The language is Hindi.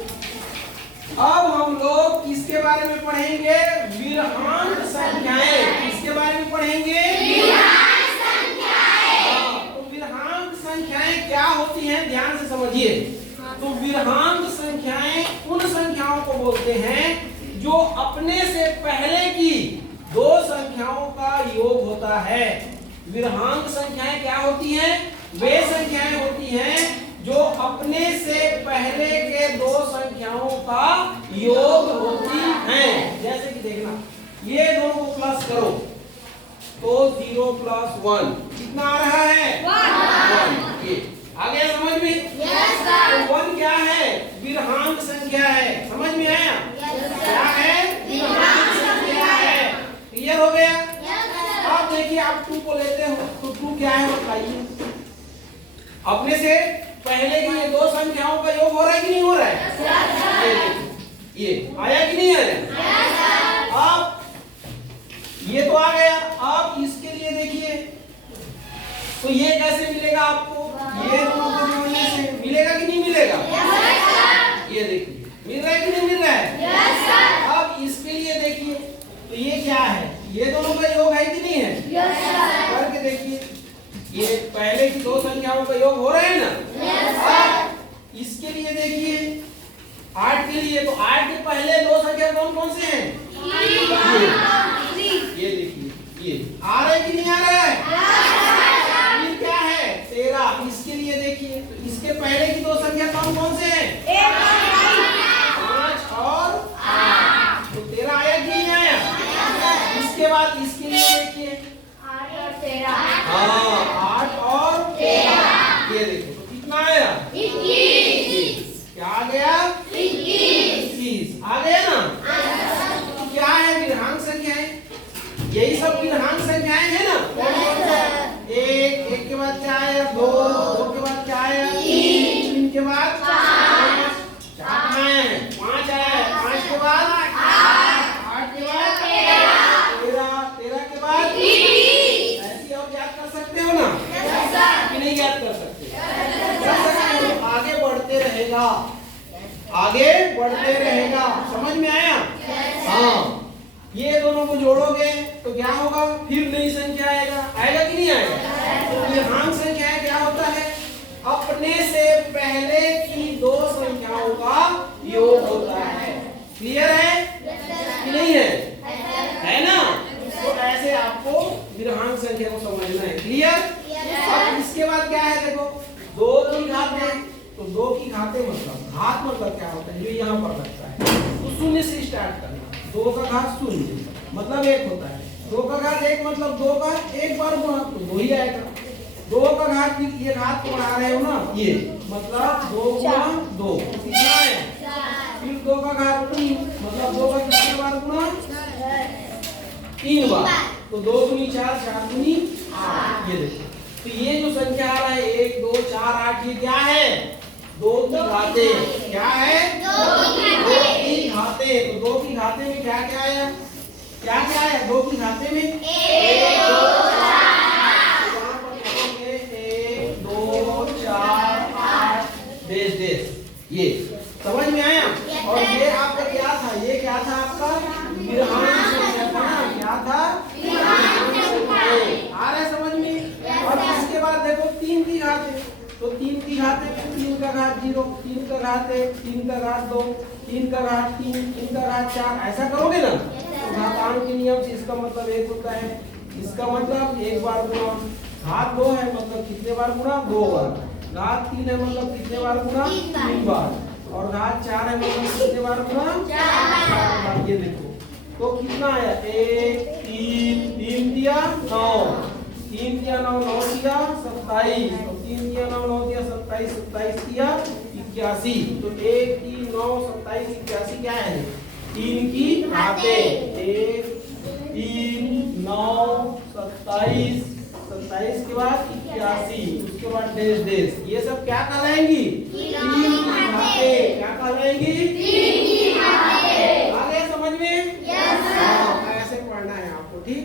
अब हम लोग किसके बारे में पढ़ेंगे? विरहांक संख्याएं। किसके बारे में पढ़ेंगे? विरहांक संख्याएं। तो विरहांक संख्याएं क्या होती हैं, ध्यान से समझिए। तो विरहांक संख्याएं उन संख्याओं को बोलते हैं जो अपने से पहले की दो संख्याओं का योग होता है। विरहांक संख्याएं क्या होती हैं? वे संख्याएं होती हैं जो अपने से पहले के दो संख्याओं का योग होती हैं। जैसे कि देखना, ये दोनों को प्लस करो तो 0 + 1 कितना आ रहा है? 1। ये आ गया समझ में? Yes sir. तो 1 क्या है? विरहांक संख्या है। समझ में आया? क्या है? विरहांक संख्या है। क्लियर हो गया? अब देखिए, आप 2 को लेते हो तो 2 क्या है बताइए? अपने से पहले की ये दो संख्याओं का योग हो रहा है कि नहीं हो रहा है? ये देखो, ये आया कि नहीं आया? अब ये तो आ गया। अब इसके लिए देखिए, तो ये कैसे मिलेगा आपको? ये दोनों को जोड़ने से मिलेगा कि नहीं मिलेगा? ये देखिए, मिल रहा है कि नहीं मिल रहा है? अब इसके लिए देखिए, तो ये क्या है? ये दोनों का योग है कि नहीं है? करके देखिए, ये पहले की दो संख्याओं का योग हो रहा है ना? अब इसके लिए देखिए, 8 के लिए, तो 8 के पहले दो संख्या कौन कौन से हैं? ये देखिए, ये आ रहा है कि नहीं आ रहा है? फिर क्या है? 13। इसके लिए देखिए, तो इसके पहले की दो संख्या कौन कौन से हैं? 5 और 8। तो 13 आया कि नहीं आया? इसके बाद इसके लिए देखिए, 8 और 13। ये देखो, तो कितना आया? 21। क्या आ गया? 21 आ गया ना? तो क्या है? विरहांक संख्याएं। यही सब विरहांक संख्याएं है ना? एक के बाद क्या आया? 2 के बाद क्या आया? 3 के बाद 4 आया, 5 आया, 5 के बाद 8 के बाद 13 के बाद 30। ऐसे और याद कर सकते हो ना? कि नहीं याद कर सकते? आगे बढ़ते रहेगा, आगे बढ़ते रहेगा। समझ में आया? हाँ। ये दोनों को जोड़ोगे तो क्या होगा? फिर नई संख्या आएगा। आएगा कि नहीं आएगा? तो विरहांक संख्या क्या होता है? अपने से पहले की दो संख्याओं का योग होता है। क्लियर है कि नहीं है? है ना? तो ऐसे आपको विरहांक संख्या को समझना है। क्लियर? अब इसके बाद क्या है? देखो, 2 की घातें। तो 2 की घातें मतलब, घात मतलब क्या होता है? जो यहाँ पर लगता है, तो 0 से स्टार्ट करना। 2 का घात 0 मतलब 1 होता है। 2 का घात 1 मतलब 2 का एक बार गुणा तो 2 ही आएगा। 2 का घात, ये घात को बढ़ा रहे हो ना, ये मतलब 2 गुणा 2 कितना है? फिर 2 का घात 3 मतलब 2 का कितने बार गुणा? 3 बार। तो 2 दूनी 4, 4 दूनी 8। ये देखो, तो ये जो संख्या आ रहा है 1 2 4 8, ये क्या है? 2 की घातें। क्या है? 2 की घातें। तो 2 की घातें में क्या क्या आया? क्या क्या आया 2 की घातें में? 1 2 4। वहां पर लिखोगे 1 2 4 8 देश। ये समझ में आया? और ये आपका क्या था? ये क्या था आपका? विरहांक संख्या था ना? क्या था? विरहांक संख्या। आ रहा है समझ में? और इसके बाद देखो 3 की घातें। तो 3 की घातें में 3 का घात 0, 3 का घात 1, 3 का घात 2, 3 का घात 3, 3 का घात 4। ऐसा करोगे ना? तो घातांक के नियम से इसका मतलब 1 होता है। इसका मतलब 1 बार गुणा। घात 2 है मतलब कितने बार गुणा? 2 बार। घात 3 है मतलब कितने बार गुणा? 3 बार। और घात 4 है मतलब कितने बार गुणा? 4 बार। ये देखो, तो कितना आया? 1 3 3 दिया 9, 3 दिया 9, 9 दिया 27, तो 3 दिया 9, 9 दिया 27, 27 दिया 81। तो 1 3 9 27 81 क्या है? 3 की घातें। 1 3 9 27, 27 के बाद 81, उसके बाद देश। ये सब क्या कहलाएंगी? 3 की घातें। क्या कहलाएंगी? 3 की घातें। आ गया समझ में? Yes sir. ऐसे पढ़ना है आपको, ठीक?